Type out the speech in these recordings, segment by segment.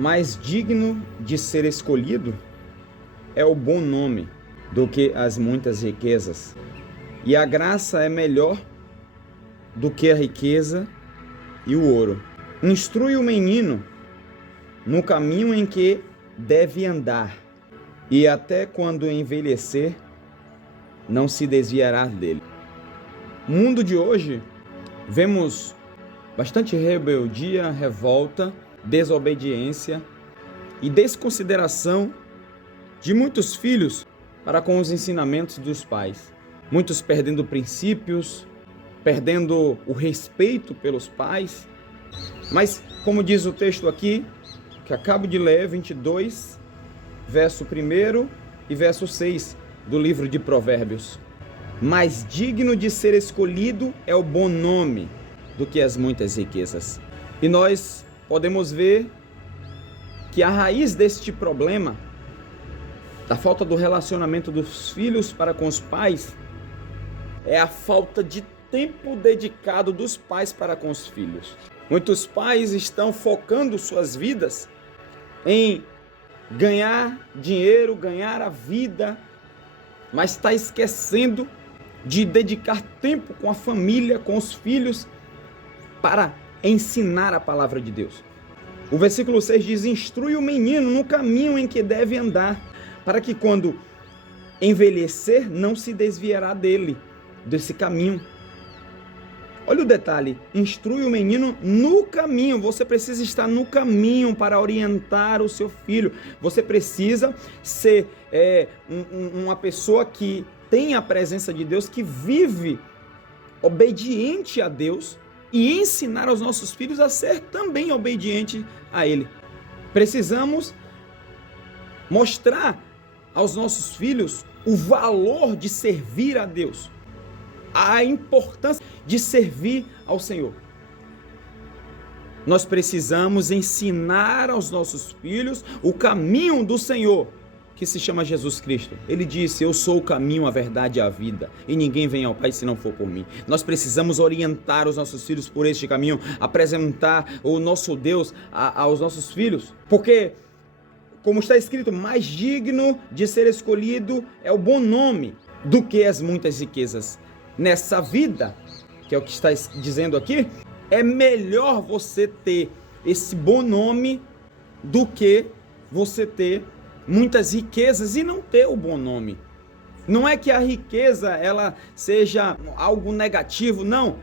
Mais digno de ser escolhido é o bom nome do que as muitas riquezas, e a graça é melhor do que a riqueza e o ouro. Instrui o menino no caminho em que deve andar, e até quando envelhecer, não se desviará dele. No mundo de hoje, vemos bastante rebeldia, revolta, desobediência e desconsideração de muitos filhos para com os ensinamentos dos pais. Muitos perdendo princípios, perdendo o respeito pelos pais. Mas, como diz o texto aqui, que acabo de ler, 22, verso 1 e verso 6 do livro de Provérbios. Mais digno de ser escolhido é o bom nome do que as muitas riquezas. E nós podemos ver que a raiz deste problema, da falta do relacionamento dos filhos para com os pais, é a falta de tempo dedicado dos pais para com os filhos. Muitos pais estão focando suas vidas em ganhar dinheiro, ganhar a vida, mas está esquecendo de dedicar tempo com a família, com os filhos, para ensinar a palavra de Deus. O versículo 6 diz: instrui o menino no caminho em que deve andar, para que quando envelhecer não se desviará desse caminho. Olha o detalhe, instrui o menino no caminho. Você precisa estar no caminho para orientar o seu filho. Você precisa ser uma pessoa que tem a presença de Deus, que vive obediente a Deus, e ensinar aos nossos filhos a ser também obediente a Ele. Precisamos mostrar aos nossos filhos o valor de servir a Deus, a importância de servir ao Senhor. Nós precisamos ensinar aos nossos filhos o caminho do Senhor, que se chama Jesus Cristo. Ele disse: eu sou o caminho, a verdade e a vida, e ninguém vem ao Pai se não for por mim. Nós precisamos orientar os nossos filhos por este caminho, apresentar o nosso Deus aos nossos filhos, porque, como está escrito, mais digno de ser escolhido é o bom nome do que as muitas riquezas. Nessa vida, que é o que está dizendo aqui, é melhor você ter esse bom nome do que você ter muitas riquezas e não ter o bom nome. Não é que a riqueza ela seja algo negativo, não.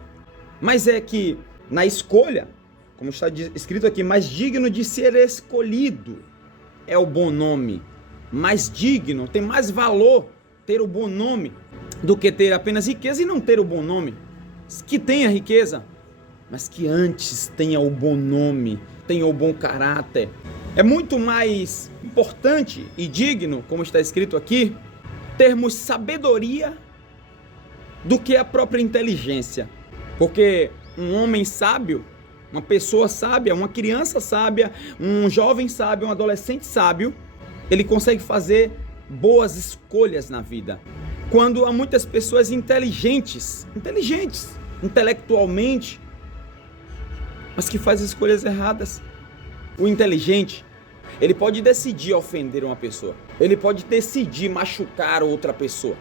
Mas é que na escolha, como está escrito aqui, mais digno de ser escolhido é o bom nome. Mais digno, tem mais valor ter o bom nome do que ter apenas riqueza e não ter o bom nome. Que tenha riqueza, mas que antes tenha o bom nome, tenha o bom caráter. É muito mais importante e digno, como está escrito aqui, termos sabedoria do que a própria inteligência. Porque um homem sábio, uma pessoa sábia, uma criança sábia, um jovem sábio, um adolescente sábio, ele consegue fazer boas escolhas na vida. Quando há muitas pessoas inteligentes intelectualmente, mas que fazem escolhas erradas. O inteligente, ele pode decidir ofender uma pessoa, ele pode decidir machucar outra pessoa,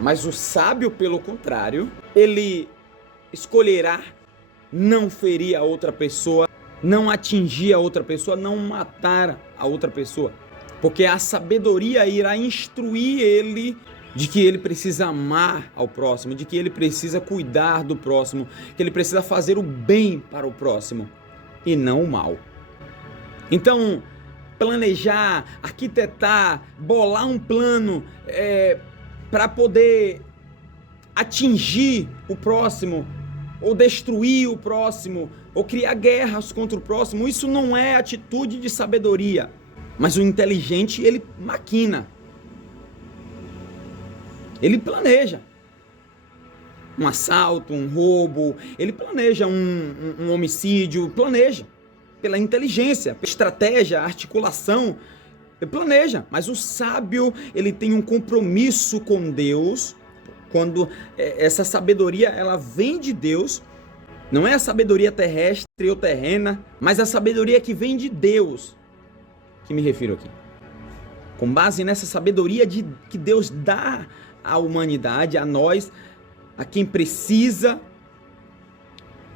mas o sábio, pelo contrário, ele escolherá não ferir a outra pessoa, não atingir a outra pessoa, não matar a outra pessoa, porque a sabedoria irá instruir ele de que ele precisa amar ao próximo, de que ele precisa cuidar do próximo, que ele precisa fazer o bem para o próximo e não o mal. Então, planejar, arquitetar, bolar um plano para poder atingir o próximo, ou destruir o próximo, ou criar guerras contra o próximo, isso não é atitude de sabedoria. Mas o inteligente, ele maquina. Ele planeja um assalto, um roubo, ele planeja um homicídio, planeja pela inteligência, estratégia, articulação, ele planeja. Mas o sábio, ele tem um compromisso com Deus, quando essa sabedoria ela vem de Deus, não é a sabedoria terrestre ou terrena, mas a sabedoria que vem de Deus. que me refiro aqui? Com base nessa sabedoria que Deus dá à humanidade, a nós, a quem precisa,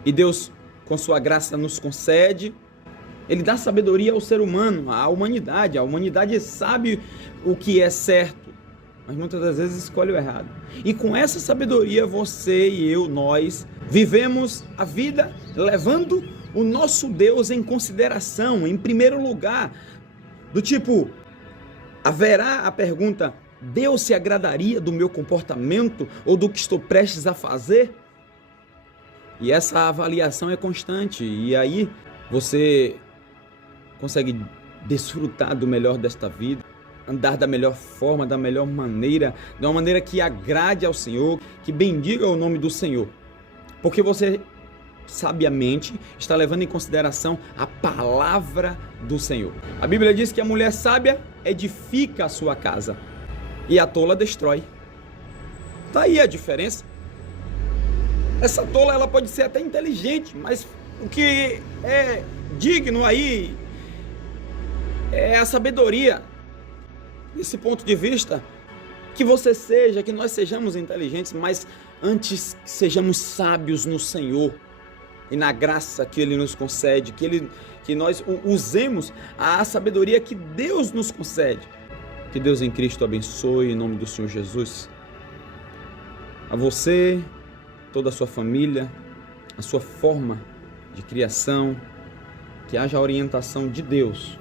e Deus, com sua graça, nos concede. Ele dá sabedoria ao ser humano, à humanidade. A humanidade sabe o que é certo, mas muitas das vezes escolhe o errado. E com essa sabedoria, você e eu, nós, vivemos a vida levando o nosso Deus em consideração, em primeiro lugar. Do tipo, haverá a pergunta: Deus se agradaria do meu comportamento ou do que estou prestes a fazer? E essa avaliação é constante, e aí você consegue desfrutar do melhor desta vida, andar da melhor forma, da melhor maneira, de uma maneira que agrade ao Senhor, que bendiga o nome do Senhor, porque você sabiamente está levando em consideração a palavra do Senhor. A Bíblia diz que a mulher sábia edifica a sua casa e a tola destrói. Tá aí a diferença. Essa tola, ela pode ser até inteligente, mas o que é digno aí é a sabedoria. Desse ponto de vista, que você seja, que nós sejamos inteligentes, mas antes que sejamos sábios no Senhor e na graça que Ele nos concede, que nós usemos a sabedoria que Deus nos concede. Que Deus em Cristo abençoe, em nome do Senhor Jesus, a você, toda a sua família, a sua forma de criação, que haja a orientação de Deus,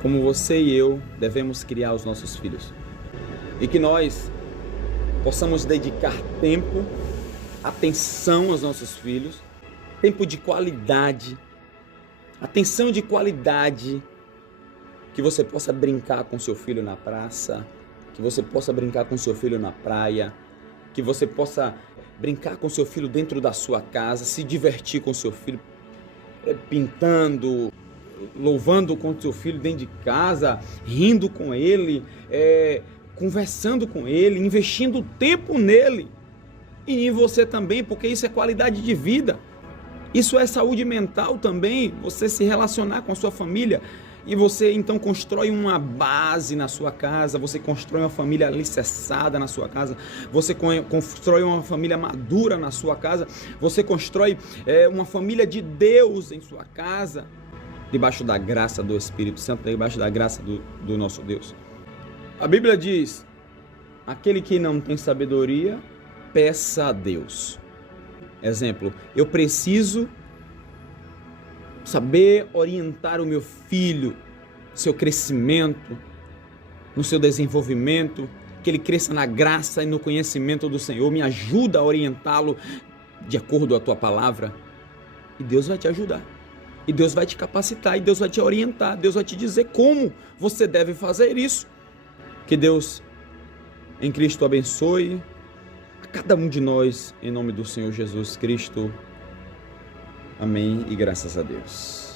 como você e eu devemos criar os nossos filhos. E que nós possamos dedicar tempo, atenção aos nossos filhos, tempo de qualidade, atenção de qualidade, que você possa brincar com seu filho na praça, que você possa brincar com seu filho na praia, que você possa brincar com seu filho dentro da sua casa, se divertir com seu filho, pintando, louvando com seu filho dentro de casa, rindo com ele, conversando com ele, investindo tempo nele e em você também, porque isso é qualidade de vida, isso é saúde mental também, você se relacionar com a sua família. E você então constrói uma base na sua casa, você constrói uma família alicerçada na sua casa, você constrói uma família madura na sua casa, você constrói uma família de Deus em sua casa, debaixo da graça do Espírito Santo, debaixo da graça do nosso Deus. A Bíblia diz: aquele que não tem sabedoria, peça a Deus. Exemplo, eu preciso saber orientar o meu filho, seu crescimento, no seu desenvolvimento, que ele cresça na graça e no conhecimento do Senhor. Me ajuda a orientá-lo de acordo com a tua palavra. E Deus vai te ajudar. E Deus vai te capacitar. E Deus vai te orientar. Deus vai te dizer como você deve fazer isso. Que Deus em Cristo abençoe a cada um de nós, em nome do Senhor Jesus Cristo. Amém e graças a Deus.